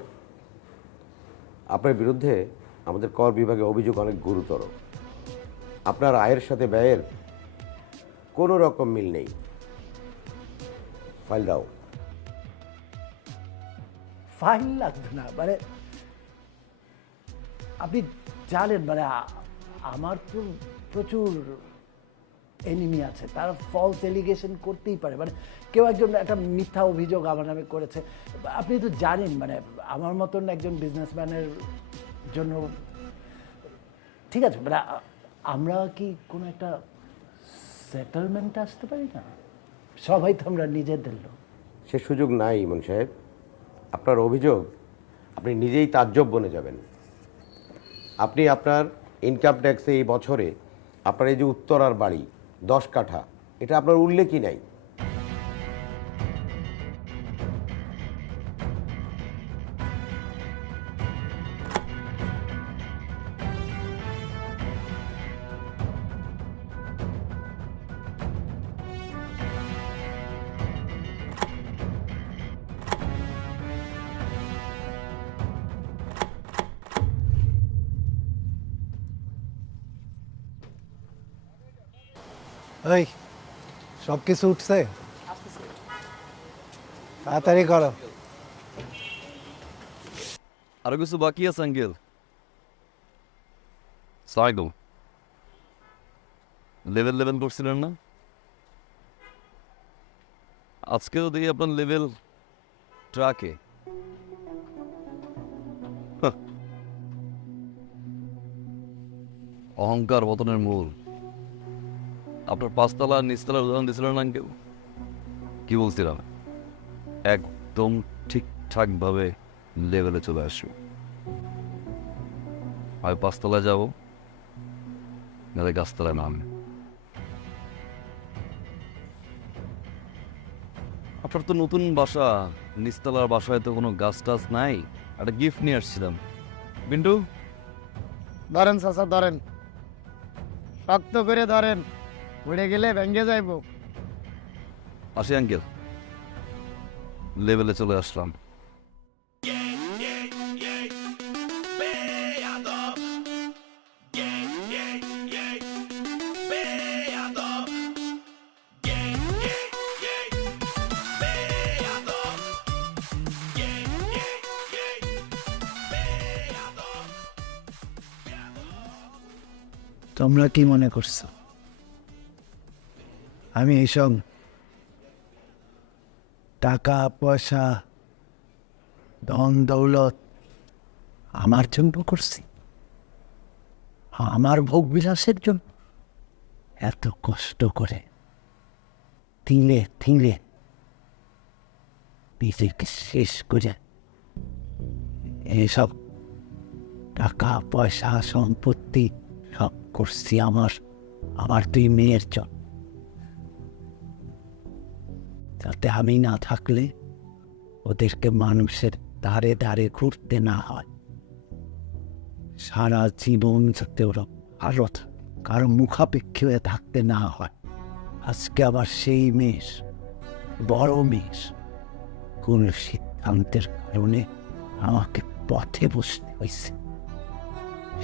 আপনার বিরুদ্ধে আমাদের কর বিভাগে অভিযোগ অনেক গুরুতর। আপনার আয়ের সাথে ব্যয়ের কোনো রকম মিল নেই। ফাইল দাও। ফাইল লাগবে না, মানে আপনি জানেন, মানে আমার তো প্রচুর এনিমি আছে, তারা ফলস এলিগেশন করতেই পারে। মানে কেউ একজন একটা মিথ্যা অভিযোগ আমার নামে করেছে। আপনি তো জানেন, মানে আমার মতন একজন বিজনেসম্যানের জন্য ঠিক আছে, মানে আমরা কি কোনো একটা সেটেলমেন্টে আসতে পারি না? সবাই তো আমরা নিজেদের লোক। সে সুযোগ নাই ইমন সাহেব। আপনার অভিযোগ আপনি নিজেই তাজ্জব বনে যাবেন। আপনি আপনার ইনকাম ট্যাক্সে এই বছরে আপনার এই যে উত্তরার বাড়ি 10 কাঠা, এটা আপনার উল্লেখই নাই। ওই সব কিছু উঠছে, তাড়াতাড়ি করো। আরো কিছু বাকি আছে আঙ্কেল। সাইগো লেভেল করছিলেন না? আজকে তো দেখি আপনার লেভেল ট্রাকে। অহংকার পতনের মূল। আপনার পাঁচতলা আর নিচতলার উদাহরণ দিয়েছিলেন না কেউ? কি বলছিলাম? একদম ঠিকঠাক ভাবে লেভেলে চলে আসবে। আমি পাঁচতলায় যাবো, নাহলে গাছতলায় নামবে। আপনার তো নতুন বাসা, নিচতলার বাসায় তো কোনো গাছ টাছ নাই। একটা গিফট নিয়ে আসছিলাম। বিন্টু ধরেন চাচা ধরেন, শক্ত করে ধরেন, উড়ে গেলে ভেঙে যাইব। আসি আঙ্কেল, লেভেলে চলে আসলাম। তোমরা কি মনে করছো আমি এইসব টাকা পয়সা ধন দৌলত আমার জন্য করছি? আমার ভোগ বিলাসের জন্য? এত কষ্ট করে তিলে তিলে নিজেকে শেষ করে এসব টাকা পয়সা সম্পত্তি সব করছি আমার দুই মেয়ের জন্য, যাতে আমি না থাকলে ওদেরকে মানুষের দ্বারে দ্বারে ঘুরতে না হয়, সারা জীবন যাতে ওরা আরো কারো মুখাপেক্ষী হয়ে থাকতে না হয়। আজকে আবার সেই মেষ, বড় মেষ, কোন সিদ্ধান্তের কারণে আমাকে পথে বসতে হয়েছে।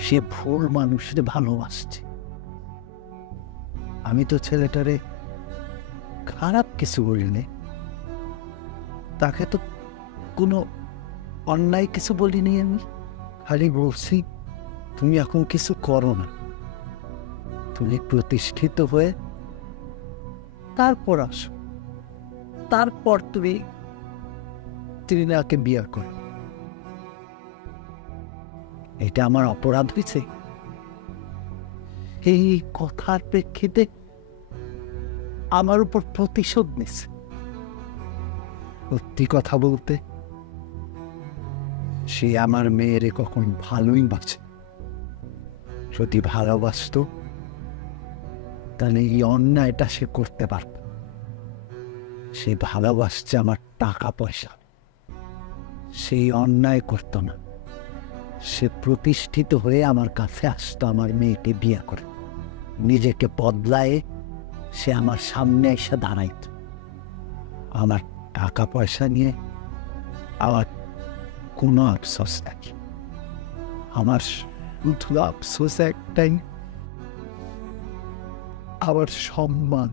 সে ভুল মানুষের ভালোবাসছে। আমি তো ছেলেটারে খারাপ কিছু বলিনি, তাকে তো কোনো অন্যায় কিছু বলিনি। আমি খালি বলছি তুমি এখন কিছু করো না, তুমি প্রতিষ্ঠিত হয়ে তারপর আসো, তারপর তুমি তৃণাকে বিয়ে করো। এটা আমার অপরাধ হয়েছে? এই কথার প্রেক্ষিতে আমার উপর প্রতিশোধ নিছে। সত্যি কথা বলতে সে আমার মেয়েরে কখন ভালোই বাঁচে। যদি ভালোবাসতো তাহলে এই অন্যায়টা সে করতে পারত। সে ভালোবাসছে আমার টাকা পয়সা, সেই অন্যায় করতো না। সে প্রতিষ্ঠিত হয়ে আমার কাছে আসতো আমার মেয়েকে বিয়ে করে, নিজেকে বদলায় সে আমার সামনে এসে দাঁড়াইত। আমার টাকা পয়সা নিয়ে আমার কোনো আফসোস নেই, আমার শুধু আফসোস একটাই, আমার সম্মান।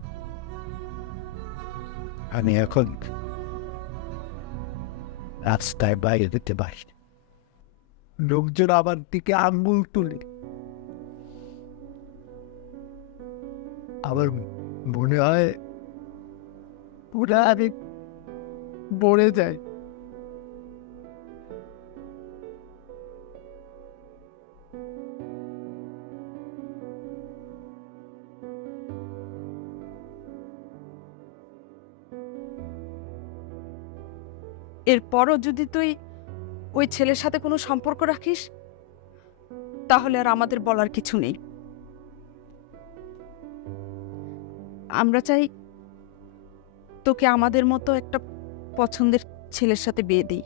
আমি এখন রাস্তায় বাইরে যেতে পারি, লোকজন আমার দিকে আঙ্গুল তুলে, আমার মনে হয় পুরা আমি মরে যাই। এরপরও যদি তুই ওই ছেলের সাথে কোনো সম্পর্ক রাখিস, তাহলে আর আমাদের বলার কিছু নেই। আমরা চাই তোকে আমাদের মতো একটা পছন্দের ছেলের সাথে বিয়ে দিই।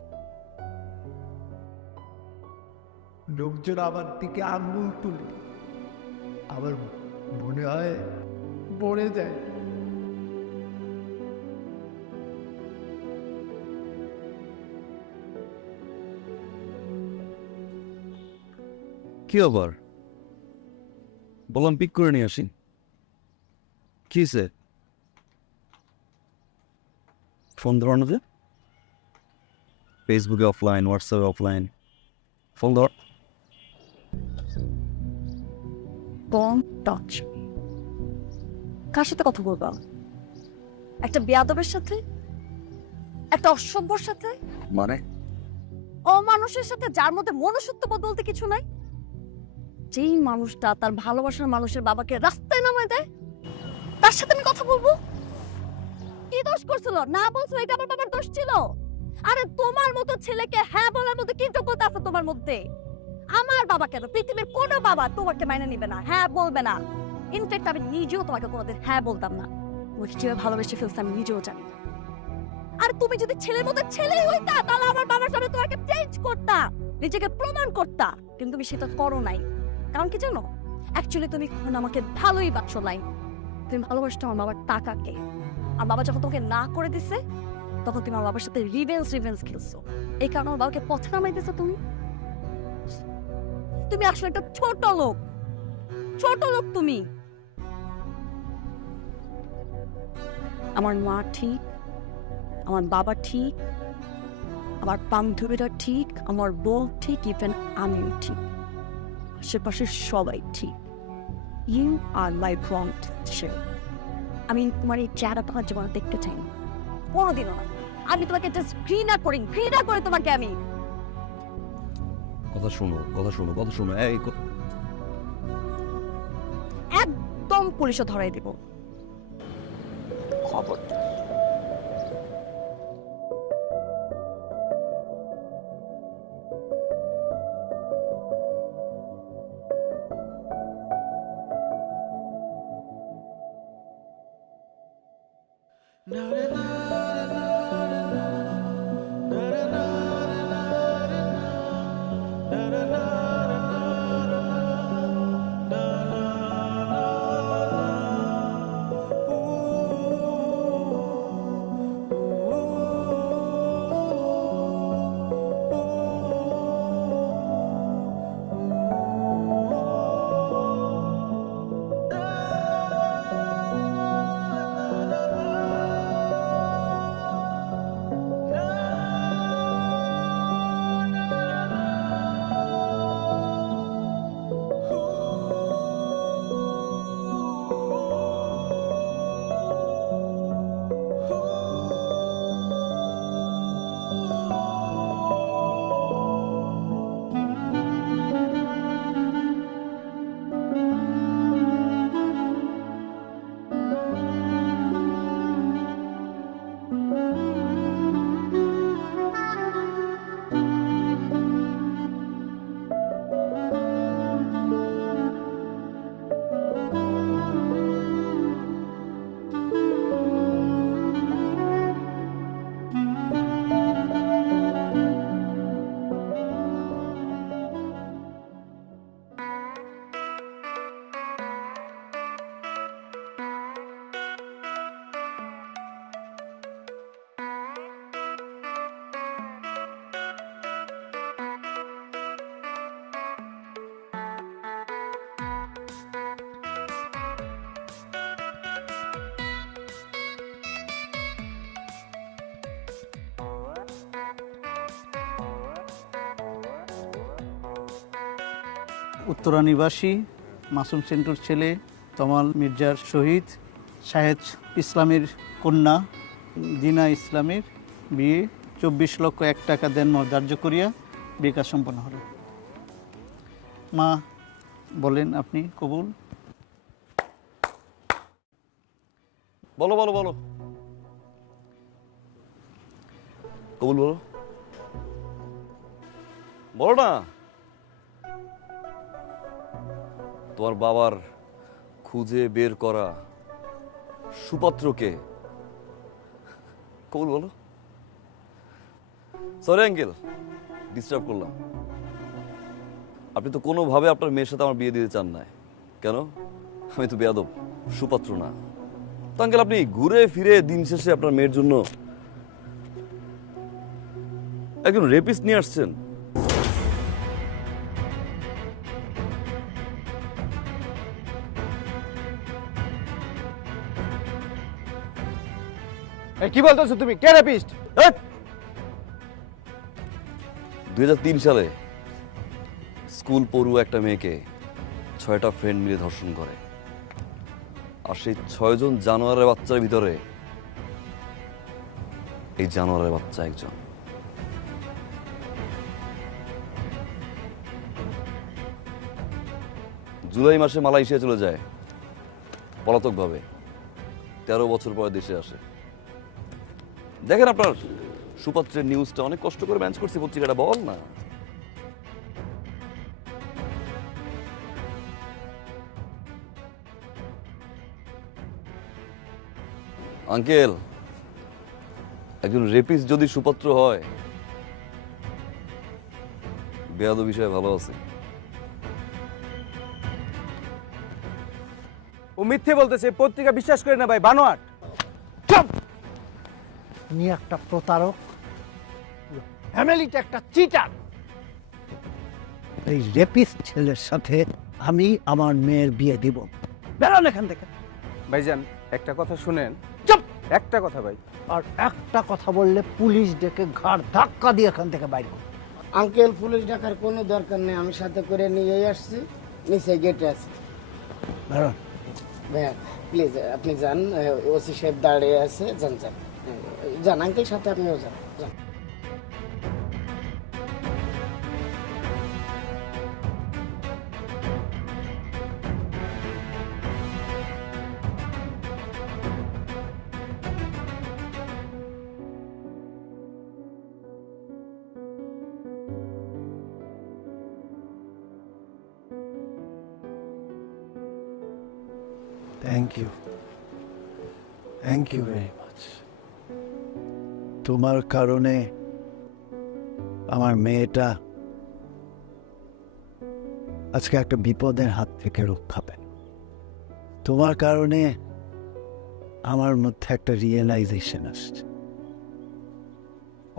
লোকজন আমার দিকে আঙ্গুল তুলে, আমার মনে হয় মরে যায়। কি আবার বললাম পিক করে নিয়ে আসি। কি হয়েছে? ফোন ধরানো যে? ফেসবুকে অফলাইন, হোয়াটসঅ্যাপে অফলাইন, ফোন ধর। Don't touch. কার সাথে কথা বলবা? একটা বেয়াদবের সাথে? একটা অসভ্যর সাথে? মানে অমানুষের সাথে, যার মধ্যে মনুষ্যত্ব বলতে কিছু নাই। যেই মানুষটা তার ভালোবাসার মানুষের বাবাকে রাস্তায় নামায় দেয়, তার সাথে আমি কথা বলবো? কি দোষ করছিল? না বলছো এটা আমার বাবার দোষ ছিল? আরে তোমার মতো ছেলেকে হ্যাঁ বলার মতো কি যোগ্যতা আছে তোমার মধ্যে? আমার বাবা কেন, পৃথিবীর কোনো বাবা তোমাকে মাইনে নিবে না, হ্যাঁ বলবে না। ইনফ্যাক্ট আমি নিজেও তোমাকে কোনোদিন হ্যাঁ বলতাম না। ওই কিভাবে ভালোবেসে ফেলতে আমি নিজেও জানি না। আর তুমি যদি ছেলের মতো ছেলেই হইতা, তাহলে আমার বাবার সামনে তোমাকে চেঞ্জ করতা, নিজেকে প্রমাণ করতা। কিন্তু তুমি সেটা করো নাই। কারণ কি জানো? অ্যাকচুয়ালি তুমি আমাকে ভালোই বাসো নাই। তুমি ভালোবাসতো আমার বাবার টাকাকে। আর বাবা যখন তোমাকে না করে দিছে, তখন তুমি আমার বাবার সাথে রিভেঞ্জ খেলছো। এই কারণে আমার বাবাকে পথে নামাই দিছো তুমি। তুমি আসলে একটা ছোট লোক, ছোট লোক তুমি। আমার মা ঠিক, আমার বাবা ঠিক, আমার বান্ধবীরা ঠিক, আমার বউ ঠিক, ইভেন আমিও ঠিক, আশেপাশে সবাই ঠিক। You are my brand teacher. আমি তোমার এই চেহারাটা আমার জীবনে দেখতে চাই না, কোনোদিনও না। আমি তোমাকে জাস্ট ঘৃণা করে তোমাকে আমি। কথা শোনো, কথা শোনো, কথা শোনো। এই একদম পুলিশে ধরাই দেব, খবর। উত্তরা নিবাসী মাসুম সেন্টুর ছেলে তমাল মির্জার শহীদ শাহেদ ইসলামের কন্যা দিনা ইসলামের বিয়ে 24,01,000 টাকা দেন ধার্য করিয়া বিয়ে কাজ সম্পন্ন হল। মা বলেন আপনি কবুল। বলো বলো বলো, কবুল বলো, বলো না। তোমার বাবার খুঁজে বের করা সুপাত্রকে কবুল বলো। সরি আঙ্কেল, ডিস্টার্ব করলাম। আপনি তো কোনোভাবে আপনার মেয়ের সাথে আমার বিয়ে দিতে চান না। কেন? আমি তো বেয়াদব, সুপাত্র না তো আঙ্কেল। আপনি ঘুরে ফিরে দিন শেষে আপনার মেয়ের জন্য একজন রেপিস্ট নিয়ে আসছেন। কি বলতেছো তুমি? কে রেপিস্ট? 2003 সালে স্কুল পড়ুয়া একটা মেয়েকে 6টা ফ্রেন্ড মিলে ধর্ষণ করে, আর সেই 6 জন জানোয়ারের বাচ্চার ভিতরে এই জানোয়ারের বাচ্চা একজন। জুলাই মাসে মালয়েশিয়া চলে যায় পলাতকভাবে, 13 বছর পরে দেশে আসে। দেখেন আপনার সুপাত্রের নিউজটা অনেক কষ্ট করে ম্যানেজ করছি, পত্রিকাটা বল না। আঙ্কেল, একজন রেপিস্ট যদি সুপাত্র হয়, বেয়াদ বিষয়ে ভালো আছে। ও মিথ্যে বলতেছে, পত্রিকা বিশ্বাস করে না ভাই, বানোয়াট। তুমি একটা প্রতারক, ফ্যামিলিটা একটা চিটার। এই রেপিস্ট ছেলের সাথে আমি আমার মেয়ের বিয়ে দিব। বেরোন এখান থেকে। ভাইজান একটা কথা শুনেন। চুপ! একটা কথা ভাই। আর একটা কথা বললে পুলিশ ডেকে ঘাড় ধাক্কা দিয়ে এখান থেকে বাইর করো। আঙ্কেল, পুলিশ ডাকার কোনো দরকার নেই, আমি সাথে করে নিয়েই আসছি, নিচে গেটে আছি। বেরোন। ভাইয়া প্লিজ আপনি যান, ওসি সাহেব দাঁড়িয়ে আছে, যান যান যান আঙ্কেল, সাথে আপনিও যান যান। Thank you, thank you very much. তোমার কারণে আমার মেয়েটা আজকে একটা বিপদের হাত থেকে রক্ষা পেল। তোমার কারণে আমার মধ্যে একটা রিয়েলাইজেশন আসছে।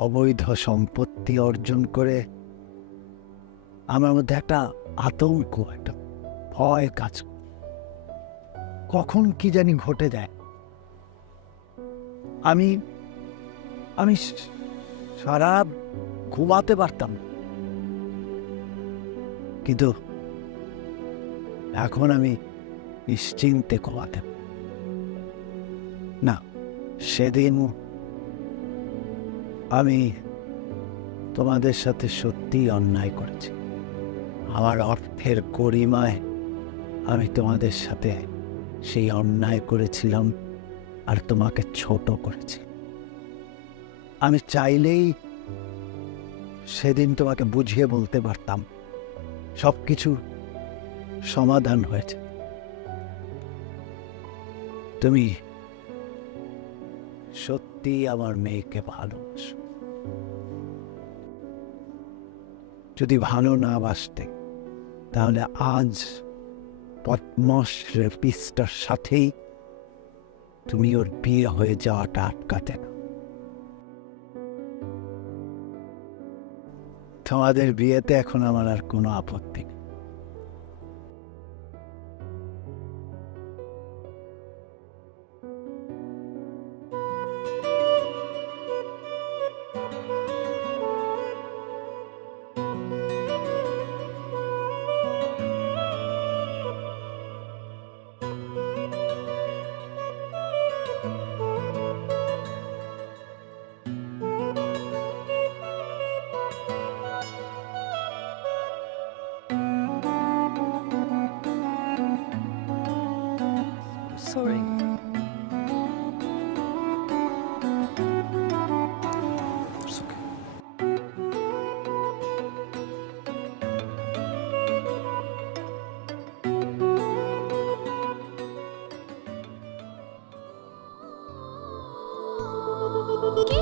অবৈধ সম্পত্তি অর্জন করে আমার মধ্যে একটা আতঙ্ক, একটা ভয় কাজ করে। কখন কি জানি ঘটে যায়। আমি আমি সারা ঘুমাতে পারতাম, কিন্তু এখন আমি নিশ্চিন্তে ঘুমাতে। না, সেদিন আমি তোমাদের সাথে সত্যি অন্যায় করেছি। আমার অর্থের গরিমায় আমি তোমাদের সাথে সেই অন্যায় করেছিলাম আর তোমাকে ছোট করেছি। আমি চাইলেই সেদিন তোমাকে বুঝিয়ে বলতে পারতাম সবকিছু সমাধান হয়েছে। তুমি সত্যি আমার মেয়েকে ভালোবাসো। যদি ভালো না বাসতে তাহলে আজ পদ্মস রেপিস্টার সাথেই তুমি ওর বিয়ে হয়ে যাওয়াটা আটকাতে না। তোমাদের বিয়েতে এখন আমার আর কোনো আপত্তি নেই। Sorry. কি